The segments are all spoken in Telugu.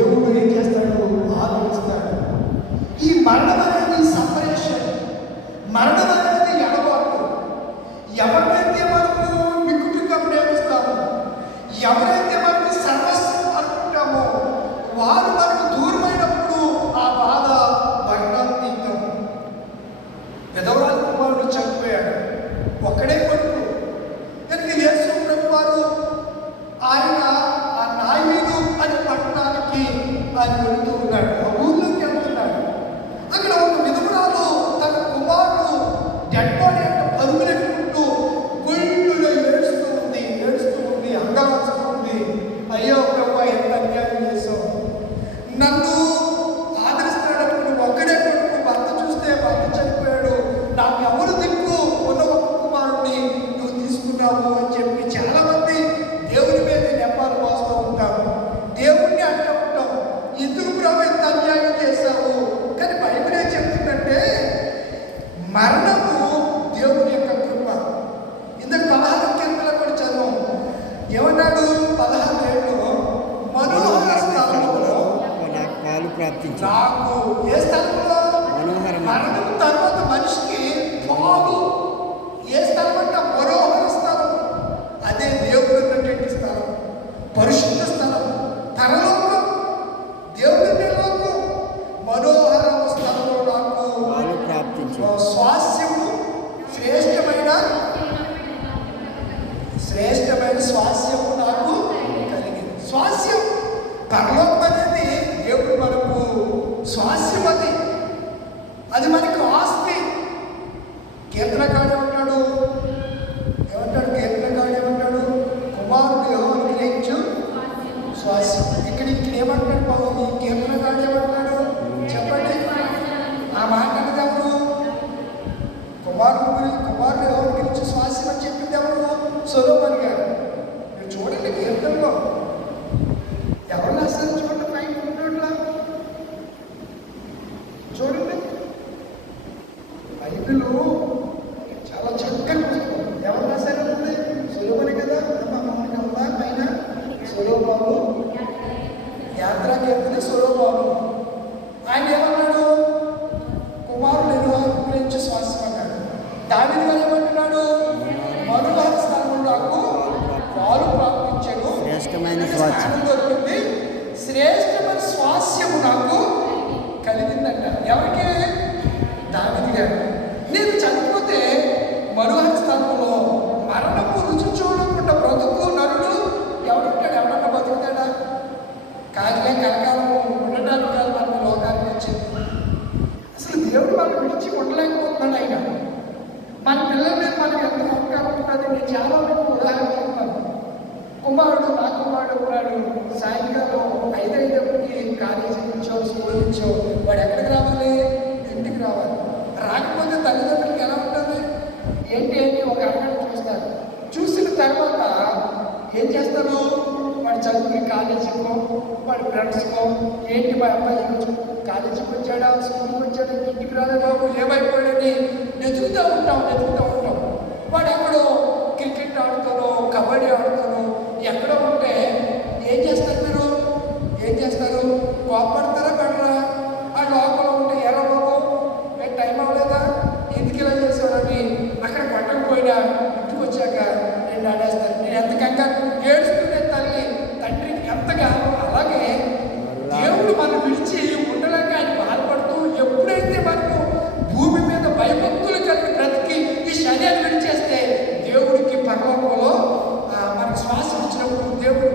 దేవుడు ఏం చేస్తాడు? ఆదరిస్తాడు. ఈ మరణం అనేది సపరేషన్, మరణం అనేది ఎడబాటు. ఎవరైతే మనకు మిక్కుగా ప్రేమిస్తామో, ఎవరైతే మనకు సర్వస్వం అనుకుంటామో, వారు మనకు దూరమైనప్పుడు ఆ బాధ వర్ణాతీతం. విధవరాలు కుమారుడు చనిపోయాడు, ఒక్కడే కొడుకు. కనుక యేసు ప్రభు వారు ఆయన ఆ నాయకుడు అని పట్టణానికి ఆయన వెళుతూ ఉన్నాడు, ఆ ఊళ్ళోకి వెళ్తున్నాడు. అక్కడ ఒక విధవరాలు తన కుమారుడు డెడ్ బాడీ అంటే పరుగులెట్టుకుంటూ గుళ్ళులో ఏడుస్తూ ఉంది, అంగలాడుతూ ఉంది. అయ్యో ప్రభు, ఎంత అన్యాయం చేసావు, నన్ను ఆదరిస్తాడు. నువ్వు ఒక్కడే కొడుకు, భర్త చూస్తే భర్త చనిపోయాడు, నాకు ఎవరు దిక్కు, ఉన్న ఒక కుమారుడిని నువ్వు తీసుకున్నావు అని చెప్పి చాలామంది దేవుని మీద నెపాలు మోస్తూ ఉంటాము, దేవుణ్ణి అంటూ ఉంటాం, ఎందుకు ప్రభు ఎంత అన్యాయం చేశావు. కానీ బైబిల్ ఏం చెప్తుందంటే మరణము దేవుని యొక్క కృప. ఇందుకు 16 కీర్తనలు కూడా చదువు. ఏమన్నాడు? 16 మనోహర స్థలంలో నాకు, ఏ స్థలంలో? మరణం తర్వాత మనిషికి బాగు ఏ స్థలం అంటే మనోహర స్థలం. అదే దేవుడు ఉన్నటువంటి స్థలం, పరిశుద్ధ స్థలం, పరలోకం, దేవుడి లోకం. మనోహర స్థలంలో నాకు స్వాస్యము, శ్రేష్టమైన స్వాస్యము నాకు కలిగింది. స్వాస్యం, పరలోకం అనేది దేవుడు మనకు స్వాస్యం. అది మనకు ఆస్తి. కీర్తనకాడు ఏమంటాడు? కీర్తనకాడు ఏమంటాడు? కుమారుడు యెహోవాను గ్రహించు స్వాస్యం. ఇక్కడ ఏమంటాడు బాబు? ఈ కీర్తనకాడు ఏమంటాడు చెప్పండి? ఆ మాట అన్నది ఎవరు? కుమారుడు యెహోవాను గ్రహించు స్వాస్యం అని చెప్పింది ఎవరు? సొలొమోను గారు. మీరు చూడండి కీర్తనలో ఎవరు రాస్తారు చూడండి, పైన ఉన్నట్లా చూడండి. బైబిల్ చాలా చక్కని పుస్తకం. ఎవరు రాశారంటే సొలొమోనే కదా. అమ్మా పైన సొలొమోను, యాత్రా కీర్తన సొలొమోను. ఆయన ఏమన్నాడు? కుమారుడు యెహోవాను గురించి స్వాస్యం అన్నాడు. దావీదు గారు ఏమంటున్నాడు? మనోహర స్థలంలో నాకు పాలు ప్రాప్తించాను, శ్రేష్టమైన దొరికింది, శ్రేష్టమైన స్వాస్యము నాకు కలిగిందంట. ఎవరికి? దావీదు గారు. నేను చనిపోతే మనోహర స్థలంలో మరణపు రుచి చూడకుండా బ్రతుకు నరుడు ఎవడుంటాడు? ఎవడన్నా బతుకుతాడా? కాదులే, కలకాలం ఉండడానికి కాదు మన లోకానికి వచ్చింది. అసలు దేవుడు మనం విడిచి ఉండలేకపోతున్నాడు. ఆయన మన పిల్లల మీద మనకు ఎంత నమ్మకం ఉంటుంది. నేను చాలా మంది ఉదాహరణ చెప్తాను. నా కుమారుడు ఉన్నాడు, సాయంకాలం 5:05కి కాలేజీ నుంచో స్కూల్ నుంచో వాడు ఎక్కడికి రావాలి? ఇంటికి రావాలి. రాకపోతే తల్లిదండ్రులకి ఎలా ఉంటుంది? ఏంటి అని ఒక అడగడం చూస్తారు. చూసిన తర్వాత ఏం చేస్తారు? వాడు చదువుకి కాలేజీకో, వాడి ఫ్రెండ్స్కో, ఏంటి మా అబ్బాయి కాలేజీకి వచ్చాడా, స్కూల్కి వచ్చాడా, ఇంటికి రాలేదు బాబు, ఏమైపోయాడని వెతుకుతూ ఉంటాం. వాడు ఎక్కడో క్రికెట్ ఆడుతానో, కబడ్డీ ఆడుతానో, ఎక్కడో ఉంటే ఏం చేస్తారు? మీరు ఏం చేస్తారు? కోపడతారా పెట్టరా? ఆ లోపల ఉంటే ఎలా బాబు, మేము టైం అవ్వలేదా, ఎందుకు ఇలా చేసేవాడని అక్కడ పట్టకపోయినా ఇంటికి వచ్చాక నేను ఆడేస్తాను. నేను ఎంత కంగారు ఏడుస్తున్నా తల్లి తండ్రికి ఎంతగా. అలాగే దేవుడు మనం విడిచి ఉండలేక ఆయన బాధపడుతూ, ఎప్పుడైతే మనకు భూమి మీద భయభక్తులు కలిగి బ్రతికి ఈ శరీరాన్ని విడిచేస్తే దేవుడికి పరలోకంలో మనకు శ్వాస ఇచ్చినప్పుడు దేవుడు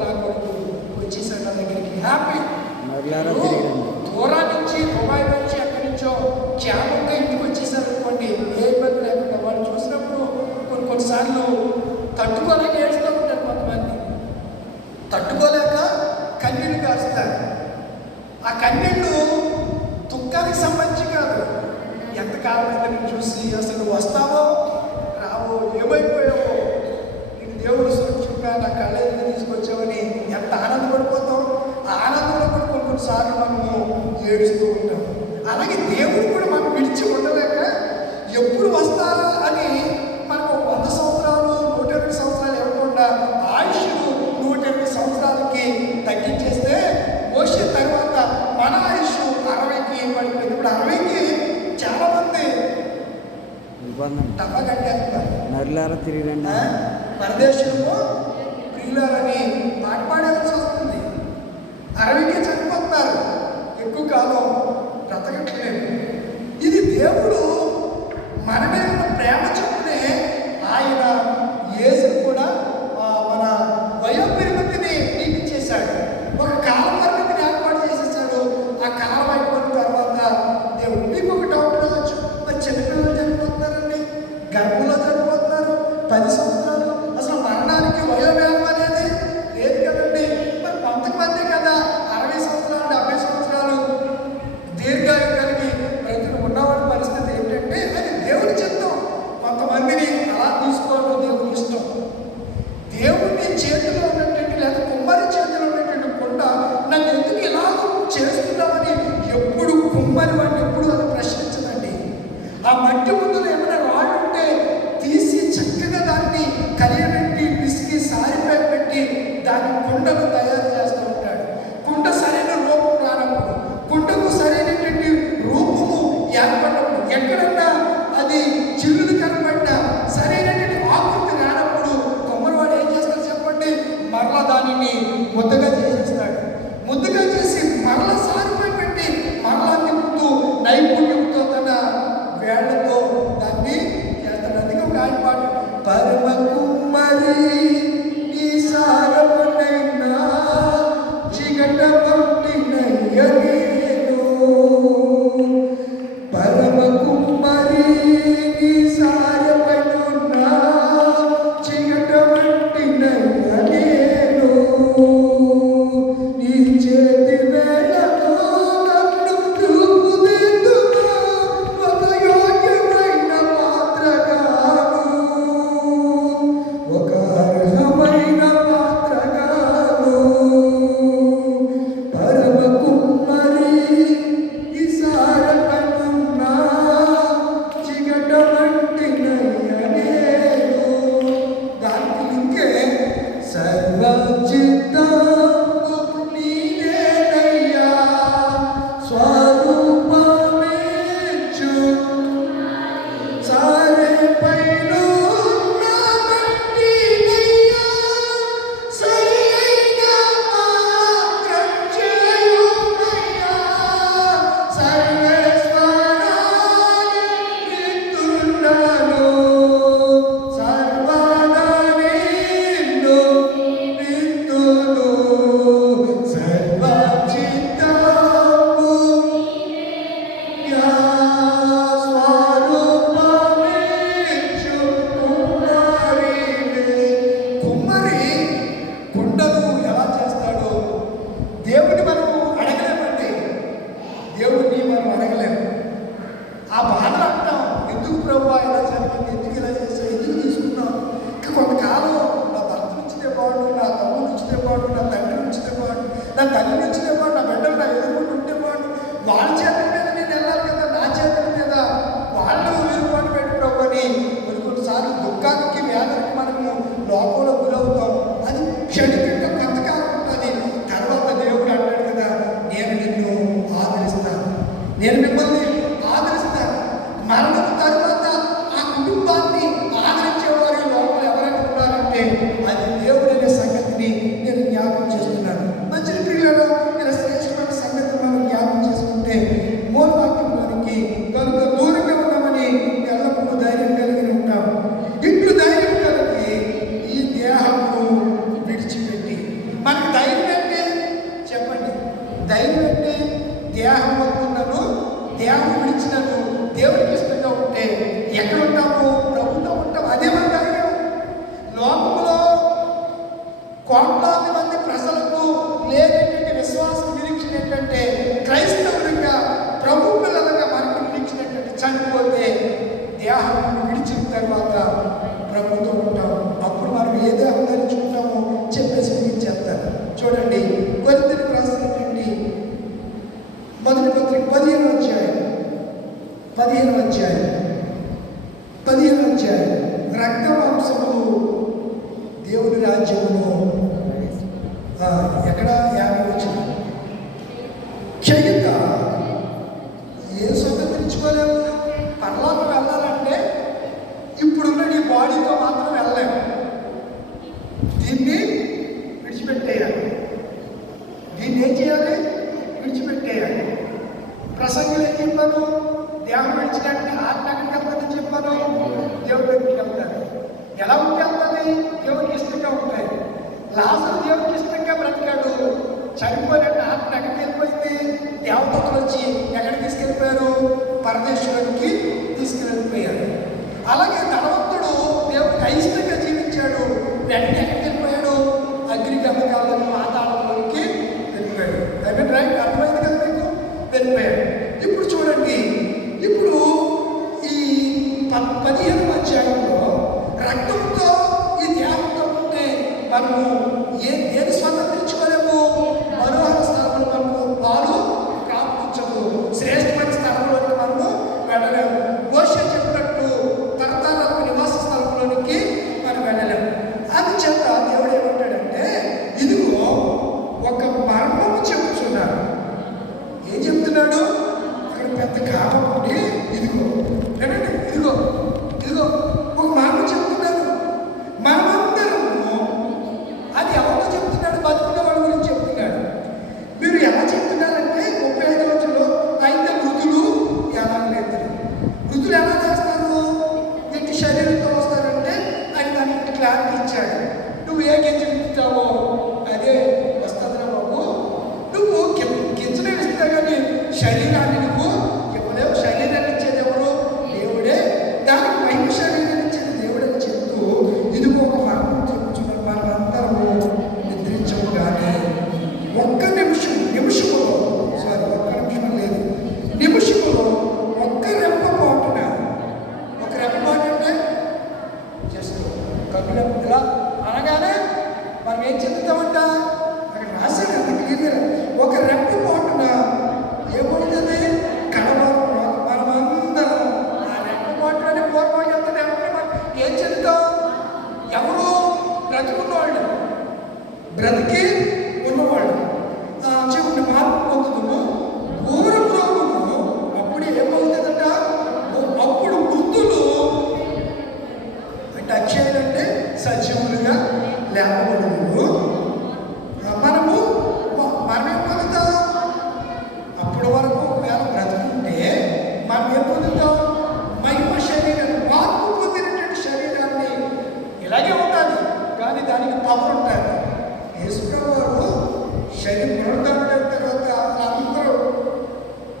నా కొడుకు వచ్చేసాడు నా దగ్గరికి, హ్యాపీ. దూరం నుంచి, దుబాయ్ నుంచి, అక్కడి నుంచో క్షేమంగా ఇంటికి వచ్చేసారు అనుకోండి, ఏ ఇబ్బంది లేకుండా. వాళ్ళు చూసినప్పుడు కొన్నిసార్లు తట్టుకోలేక ఏడుస్తూ ఉంటారు కొంతమంది. తట్టుకోలేక కన్నీళ్ళు కారుస్తారు. ఆ కన్నీళ్ళు దుఃఖానికి సంబంధించి కాదు. ఎంతకాలం అయితే నేను చూసి అసలు నువ్వు వస్తావో రావో, ఏమైపోయావో, నీకు దేవుడు సురక్షంగా నా కళ్ళకి తీసుకొచ్చావని ఎంత ఆనందపడిపోతావు. ఆ ఆనందంలో కూడా కొన్నిసార్లు మనము ఏడుస్తూ ఉంటాం. అలాగే దేవుడు కూడా మనం విడిచి ఉండలేక ఎప్పుడు వస్తారా అని మనకు 100 సంవత్సరాలు 120 సంవత్సరాలు ఇవ్వకుండా ఆయుష్ను 120 సంవత్సరాలకి తగ్గించేస్తే మోషే పాడదాం. టపా కట్టేస్తున్నారు. నరులారా తిరిగి రండి. పరదేశంలో ప్రియులారని పాట పాడాల్సి వస్తుంది. 60కే చనిపోతున్నారు, ఎక్కువ కాలం బ్రతకట్లేదు. ఇది దేవుడు మన మీద ఉన్న ప్రేమ చొప్పునే ఆయన యేసును కూడా మన వయోపరిమితిని నియమించేశాడు. ఒక కాల పరిమితిని ఏర్పాటు చేసేసాడు. ఆ కాలం అయిపోయిన తర్వాత దేవుడు మీకు ఒక డౌట్ రావచ్చు, మరి చిన్నపిల్లలు చనిపోతున్నారండి, గర్భంలో చనిపోతున్నారు, 10 సంవత్సరాలు, అసలు మరణానికి వయోభేదం అనేది లేదు కదండి. మరి కొంతమంది కదా 60 సంవత్సరాలు 70 సంవత్సరాలు దీర్ఘాయు కలిగి ప్రజలు ఉన్నవాడి పరిస్థితి ఏంటంటే అది దేవుడి చిత్తం. కొంతమందిని అలా తీసుకోవడం దేవుడి ఇష్టం. దేవుడి చేతిలో ఉన్నటువంటి లేదా కుమ్మరి చేతిలో ఉన్నటువంటి కొండ నన్ను ఎందుకు ఇలా చేస్తున్నామని ఎప్పుడు కుమ్మరి వాడిని ఎప్పుడు అది ప్రశ్నించదండి. ఆ మట్టి ముందులో ఏమైనా రాళ్ళు ఉంటే తీసి చక్కగా దాన్ని కలియబెట్టి పిసికి సారిపై పెట్టి దాని కుండను తయారు చేస్తూ ఉంటాడు. కుండ సరైన రూపం రానప్పుడు, కుండకు సరైనటువంటి రూపము ఏర్పడినప్పుడు, ఎక్కడన్నా అది చిల్లులు కనబడినా సరైనటువంటి ఆకృతి రానప్పుడు కొమ్మరివాడు ఏం చేస్తాడు చెప్పండి, మరలా దానిని ముద్దగా చేసేస్తాడు. ముద్దగా చేసి మరలా సారిపై పెట్టి మరలా తిప్పుతూ నైపుణ్యంతో తన వేళ్లతో దాన్ని చేస్తాడు. అందుకే ఒక ఆయన పాట, పరమ కుమ్మరి నీ సారపనైనా చిగట పట్టినయ్యనేను, పరమ కుమ్మరి నీ సారపనున్నా చిగట పట్టినయ్యనేను, నీ చేతి వేళతో నన్ను రూపుదిద్దుగా ఒక యోగ్యమైన పాత్రగాను, ఒక అర్హమైన పాత్రగాను, పరమ కుమ్మరి ఈ సారపనున్నా చిగట పట్టినయ్యనేను. దానికి ఇంకే సర్వచిత్తము నీదేనయ్యా, స్వరూపమేచు సారెపైలో నా మట్టినయ్యా, సరియైన మాత్రం చేయుమయ్యా, సర్వేశ్వరాని కీర్తున్నాను, సర్వదా నిన్ను విత్తును, సర్వచిత్తము యా స్వరూపమేచు కుమ్మరివే. కుమ్మరి కుండను ఎలా చేస్తాడో దేవుడిని మనం అడగలేమండి. దేవుడిని మనం అడగలేము. ఆ బాధలు అంటాం, ఎందుకు ప్రభువా ఇలా జరిగింది, ఎందుకు ఇలా చేసావు, ఎందుకు తీసుకున్నావు, ఇంకా కొంతకాలం నా భర్త నుంచితే బాగుండు, నా తమ్ముడు నుంచితే బాగుండు, నా తండ్రి నుంచితే బాగుండు, నా తల్లి నుంచితే బాగుండు, నా బిడ్డలు నా ఎదుర్కొంటూ ఉంటే బాగుండు, వాళ్ళ చేతుల మీద నేను వెళ్ళాలి కదా, నా చేతుల మీద వాళ్ళు ఎదుర్కొని పెట్టి ప్రభు అని కొన్నిసార్లు దుఃఖానికి వ్యాధికి మనము లోకంలో గురవుతాం. అది క్షణికంగా కొంతకాలం ఉంటుంది. తర్వాత దేవుడు అంటాడు కదా, నేను నిన్ను ఆదరిస్తాను, నేను మిమ్మల్ని ఆదరిస్తాను. మరణం తర్వాత ఆ కుటుంబాన్ని ఆదరించేవారు లోపల ఎవరైనా ఉన్నారంటే అది దేవుడు అనే సంగతిని నేను జ్ఞాపకం చేస్తున్నాను. మంచి ప్రియులను ఇలా శ్రేష్టమైన సంగతి మనం జ్ఞాపకం చేసుకుంటే మూలవాక్యంలోనికి కనుక దూరంగా ఉన్నామని ఎల్లప్పుడూ ధైర్యం కలిగి ఉంటాం. ఇట్లు ధైర్యం కలిగి ఈ దేహము విడిచిపెట్టి, మనకు ధైర్యం అంటే చెప్పండి, ధైర్యం అంటే దేహం వస్తున్నాను, దేహం విడిచినను దేవుడికి ఇష్టంగా ఉంటే ఎక్కడ ఉంటాము, ప్రభుత్వం ఉంటాం. అదే మన ధైర్యం. లోకంలో కోట్లాది మంది ప్రజలకు లేనటువంటి విశ్వాసం నిరీక్షణ ఏంటంటే క్రైస్తవులుగా ప్రభు పిల్లలుగా మనకు నిరీక్షించినటువంటి చనిపోతే దేహం విడిచిన తర్వాత ప్రభుత్వం ఉంటాం. అప్పుడు మనం ఏ దేహం ధరించుకుంటామో చెప్పేసి ముగించేస్తారు. చూడండి, కొరింథీయులకు రాసినటువంటి మొదటి పత్రిక 15వ అధ్యాయం రక్త మాంసములు దేవుని రాజ్యమును ఎక్కడ 50 వచ్చింది క్షయిత ఏ స్వతంత్రించుకోలేము. పరలోకం వెళ్ళాలంటే చేయాలి? విడిచిపెట్టేయాలి. ప్రసంగులు ఏం చెప్పాను? దేహం విడిచినట్టు ఆత్మ ఎక్కడికి వెళ్తుందని చెప్పాను? దేవుడి దగ్గరికి వెళ్తారు. ఎలా ఉంటే వెళ్తుంది? దేవుడికి ఇష్టంగా ఉంటాయి. లాజరు దేవుడికి ఇష్టంగా బ్రతికాడు. చనిపోయినట్టు ఆత్మ ఎక్కడికి వెళ్ళిపోయింది? దేవతలు వచ్చి ఎక్కడికి తీసుకెళ్ళిపోయారు? పరమేశ్వరుడికి తీసుకెళ్ళిపోయారు. అలాగే ధనవంతుడు దేవుడికి అయిష్టంగా జీవించాడు. వెంటనే ఎక్కడికి వెళ్ళిపోయాడు? అగ్ని గమకాలను పాతాళంలోకి వెళ్ళిపోయాడు. రైట్, అర్థమైంది కదా మీకు? వెళ్ళిపోయాడు. ఇప్పుడు చూడండి, ఇప్పుడు ఈ 15వ అధ్యాయంలో రక్తంతో ఈ దేహంతో ఉంటే మనము ఏది స్వతంత్రించుకోలేము? మనోహర స్థలంలో మనము పాలు ప్రాప్తించదు. శ్రేష్టమైన స్థలంలోకి మనము వెళ్ళలేము. మోషే చెప్పినట్టు తరతరాలకు నివాస స్థలంలోనికి మనం వెళ్ళలేము. అందుచేత దేవుడు ఏమంటాడంటే, ఇదిగో ఒక మర్మము చెప్తున్నాడు. ఏం చెప్తున్నాడు? అక్కడ పెద్ద కాబట్టి ఇదిగో లేదండి, ఇదిగో ఇదిగో ఒక మర్మం చెప్తున్నాడు. మనమందరము అది ఎవరితో చెప్తున్నాడు? బతుకునే వాళ్ళ గురించి చెప్తున్నాడు. మీరు ఎలా చెప్తున్నారంటే 35 రోజుల్లో అయితే వృద్ధులు ఎలా లేదు. వృద్ధులు ఎలా చేస్తారు? ఇంటి శరీరంతో వస్తారంటే ఆయన దానికి క్లారిటీ ఇచ్చాడు. నువ్వు ఏ గింజ విత్తుతావో అదే వస్తుందిరా బాబు. నువ్వు గింజనే ఇస్తా కానీ శరీరాన్ని నువ్వు ఇవ్వలేవు. శరీరాన్ని ఇచ్చేది ఎవరు? దేవుడే. దానికి పైన శరీరాన్ని ఇచ్చేది దేవుడే అని చెప్తూ ఇదిగో ఒక మరణం చెప్పుచున్నాడు. మనందరము నిద్రించము కానీ ఒక్క నిమిషంలో ఒక్క రెప్పపాటున, ఒక రెప్పపాటు అంటే జస్ట్ కన్నుల ఇలా అనగానే మనం ఏం చెప్తామంట? అక్కడ రాశాడు అంత క్లియర్గా. ఒక రెప్పపాటున ఏమవుతుంది? కడవరం. మనమందరం ఆ రెప్పపాటులోనే పూర్వం వెళ్తుంది. మనం ఏం చెప్తాం? ఎవరు? బ్రతుకున్నవాళ్ళు, బ్రతికి ఉన్నవాళ్ళు చెవుని మార్పు పొందుతుము ఊరు రోగును. అప్పుడు ఏమవుతుందట? అప్పుడు వృద్ధులు అంటే అక్షయులంటే సజీవులుగా లేపబడును. మనం ఏం పొందుతాం? అప్పటి వరకు ఒకవేళ బ్రతుకుంటే మనం ఏం పొందుతాం? మహిమ శరీరాన్ని, మార్పు పొందినటువంటి శరీరాన్ని. ఇలాగే ఉండాలి కానీ దానికి పవర్ ఉంటుంది. యేసుప్రభువు వారు శరీరం పునరుద్ధరణ తర్వాత అందరూ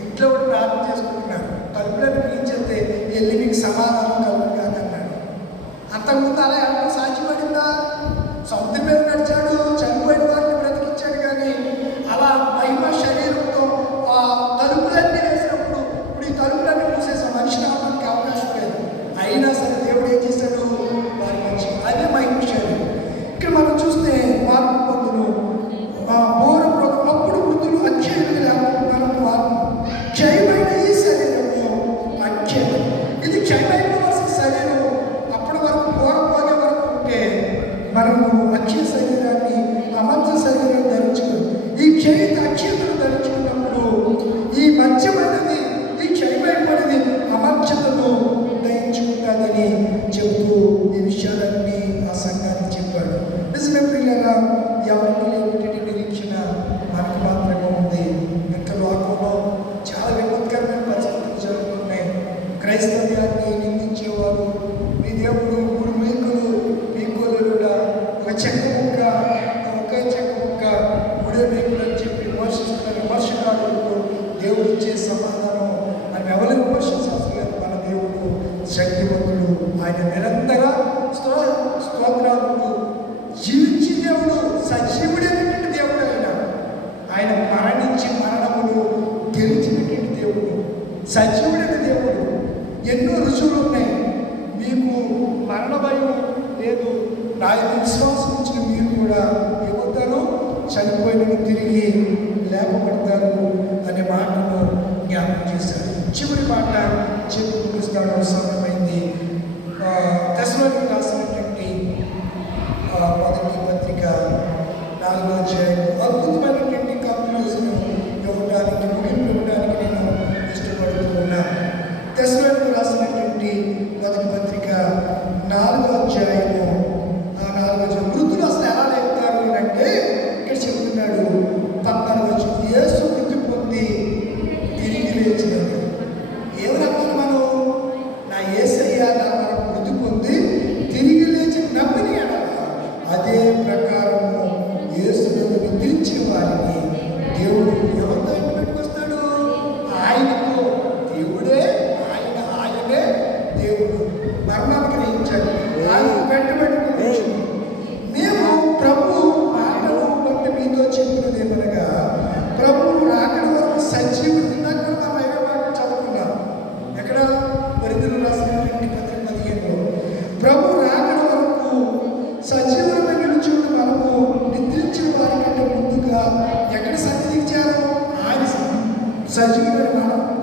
ఇంట్లో ఉండి ప్రార్థన చేసుకుంటున్నారు. తలుపులను పిలిచేస్తే వెళ్ళి మీకు సమాధానం కలుగుతుంది కాదన్నాడు. అంతకుముందు అలా ఎవరు సాధ్యపడిందా? సముద్రం మీద నడిచాడు, చనిపోయిన వారిని బ్రతికించాడు. కానీ అలా మహిమ శరీరంతో ఆ తలుపులన్నీ వేసినప్పుడు ఇప్పుడు ఈ తలుపులన్నీ మూసేసే మనిషి రావడానికి అవకాశం లేదు. అయినా సరే దేవుడు ఏం చేశాడు? వారి మనిషి అదే మహిమ శరీరం. ఇక్కడ మనం చూస్తే మార్పు పొందును అప్పుడు వృద్ధులు అక్షయులుగా మనం వారు క్షయమైన ఈ శరీరము అక్షయం. ఇది క్షయమైపోవాల్సిన శరీరం. అప్పటి వరకు పోగే వరకు ఉంటే మనము అక్షయ శరీరాన్ని, అమర్చ శరీరాన్ని ధరించుకున్నాం. ఈ అక్షయతను ధరించుకున్నప్పుడు ఈ మధ్యమైనది, ఈ క్షయమైనది అమర్చతను ధరించుకుంటుందని చెబుతూ ఈ విషయాలన్నీ ఆ సంఘానికి చెప్పాడు. నిజమే ప్రియులారా, ఎవరికి లేని నిరీక్షణ మనకు మాత్రమే ఉంది. ఇంకా లోకంలో చాలా విపత్కరమైన పరిస్థితులు జరుగుతున్నాయి. క్రైస్తవ్యాన్ని నిందించేవారు, మీ దేవుడు మూడు మీకులు కూడా ఒక చెక్క ముక్క, ఒకే చెక్క ముక్క మూడే మేకులు అని చెప్పి విమర్శిస్తున్న విమర్శకారులకు దేవుడు ఇచ్చే సమాధానం మనం ఎవరు విమర్శించాల్సి లేదు. మన దేవుడు శక్తివంతుడు. ఆయన నిరంతర స్తోత్రాలకు జీవించి దేవుడు, సజీవుడైనటువంటి దేవుడు. ఆయన మరణించి మరణమును గెలిచినటువంటి దేవుడు, సజీవుడైన దేవుడు. ఎన్నో రుజువులు ఉన్నాయి. మీకు మరణ భయం లేదు. నా విశ్వాసం నుంచి మీరు కూడా ఏమవుతారు? చనిపోయిన తిరిగి లేపబడతారు అనే మాటను జ్ఞాపకం చేశారు. చివరి మాట చెప్పి ముగిస్తాడు. సమయమైంది. తెస్సలోనికీయులకు రాసినటువంటి మొదటి పత్రిక 4వ అధ్యాయం అద్భుతమైనటువంటి కంక్లూజన్ ఇవ్వడానికి, ముగింపు ఇవ్వడానికి నేను ఇష్టపడుతూ ఉన్నాను. తెస్సలోనికీయులకు రాసినటువంటి మొదటి పత్రిక 4వ అధ్యాయము 4వ వచనం. వృద్ధులు అసలు ఎలా లేపుతారు అంటే ఇక్కడ చెప్తున్నాడు 14వ వచనం. సజీవ మనం